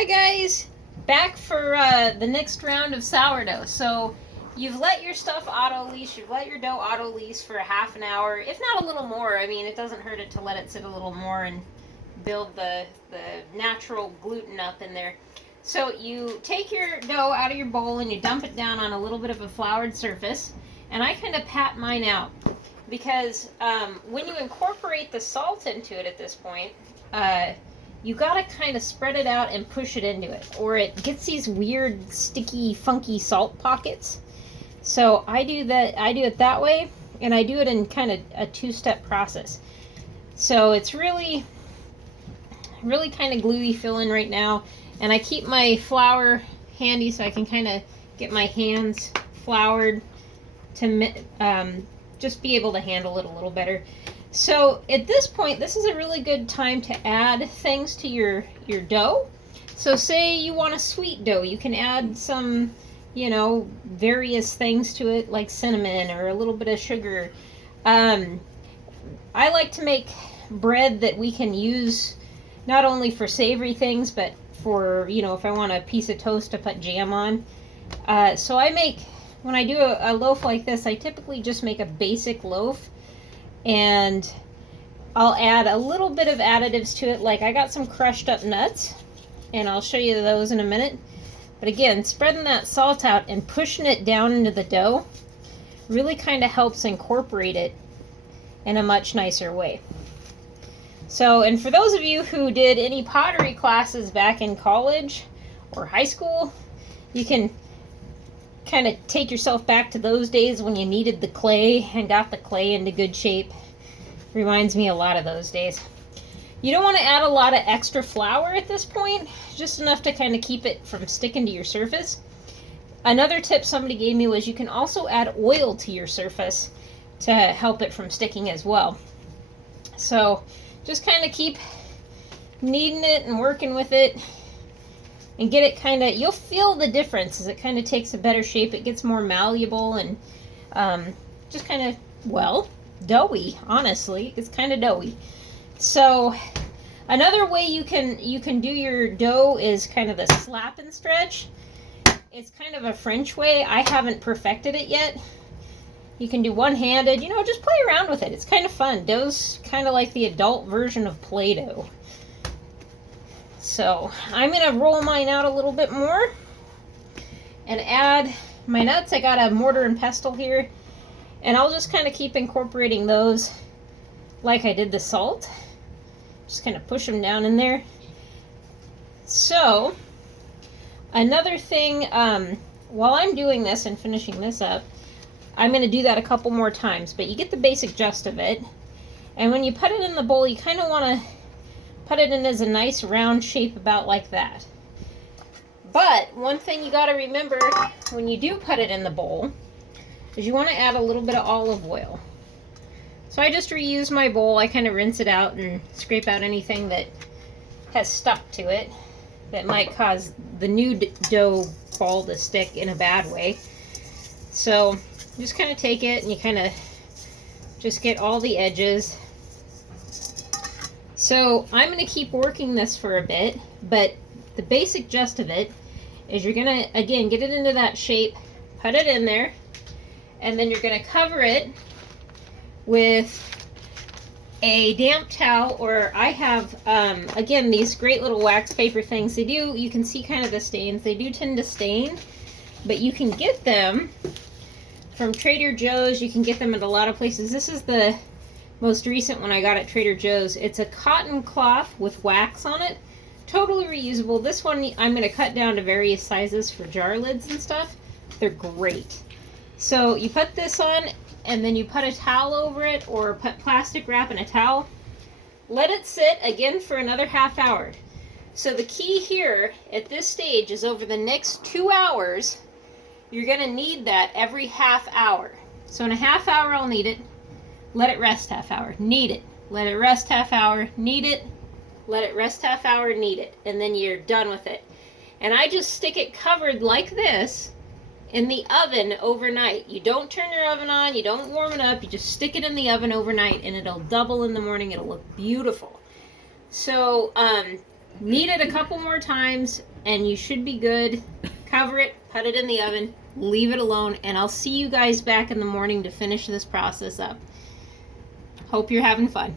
Hi guys, back for the next round of sourdough. So you've let your stuff auto lease, you've let your dough auto lease for a half an hour, if not a little more. I mean, it doesn't hurt it to let it sit a little more and build the natural gluten up in there. So you take your dough out of your bowl and you dump it down on a little bit of a floured surface. And I kind of pat mine out because when you incorporate the salt into it at this point, you gotta kind of spread it out and push it into it, or it gets these weird, sticky, funky salt pockets. So I do it that way, and I do it in kind of a two-step process. So it's really kind of gluey filling right now, and I keep my flour handy so I can kind of get my hands floured to just be able to handle it a little better. So at this point, this is a really good time to add things to your dough. So say you want a sweet dough, you can add some, various things to it, like cinnamon or a little bit of sugar. I like to make bread that we can use not only for savory things, but for, if I want a piece of toast to put jam on. So when I do a loaf like this, I typically just make a basic loaf, and I'll add a little bit of additives to it. Like I got some crushed up nuts, and I'll show you those in a minute. But again, spreading that salt out and pushing it down into the dough really kind of helps incorporate it in a much nicer way. So, and for those of you who did any pottery classes back in college or high school, you can kind of take yourself back to those days when you needed the clay and got the clay into good shape. Reminds me a lot of those days. You don't want to add a lot of extra flour at this point, just enough to kind of keep it from sticking to your surface. Another tip somebody gave me was you can also add oil to your surface to help it from sticking as well. So just kind of keep kneading it and working with it, and get it you'll feel the difference as it kind of takes a better shape. It gets more malleable and just kind of, doughy, honestly. It's kind of doughy. So another way you can do your dough is kind of the slap and stretch. It's kind of a French way. I haven't perfected it yet. You can do one-handed, just play around with it. It's kind of fun. Dough's kind of like the adult version of Play-Doh. So I'm going to roll mine out a little bit more and add my nuts. I got a mortar and pestle here, and I'll just kind of keep incorporating those like I did the salt. Just kind of push them down in there. So another thing, while I'm doing this and finishing this up, I'm going to do that a couple more times, but you get the basic gist of it. And when you put it in the bowl, you kind of want to put it in as a nice round shape about like that. But one thing you got to remember when you do put it in the bowl is you want to add a little bit of olive oil. So I just reuse my bowl. I kind of rinse it out and scrape out anything that has stuck to it that might cause the new dough ball to stick in a bad way. So just kind of take it and you kind of just get all the edges. So I'm going to keep working this for a bit, but the basic gist of it is you're going to, again, get it into that shape, put it in there, and then you're going to cover it with a damp towel, or I have, again, these great little wax paper things. You can see kind of the stains. They do tend to stain, but you can get them from Trader Joe's. You can get them at a lot of places. This is the most recent one I got at Trader Joe's. It's a cotton cloth with wax on it. Totally reusable. This one I'm going to cut down to various sizes for jar lids and stuff. They're great. So you put this on, and then you put a towel over it, or put plastic wrap in a towel. Let it sit again for another half hour. So the key here at this stage is over the next 2 hours, you're going to knead that every half hour. So in a half hour I'll knead it. Let it rest half hour, knead it. Let it rest half hour, knead it. Let it rest half hour, knead it. And then you're done with it. And I just stick it covered like this in the oven overnight. You don't turn your oven on, you don't warm it up, you just stick it in the oven overnight, and it'll double in the morning. It'll look beautiful. So Knead it a couple more times and you should be good. Cover it, put it in the oven, leave it alone, and I'll see you guys back in the morning to finish this process up. Hope you're having fun.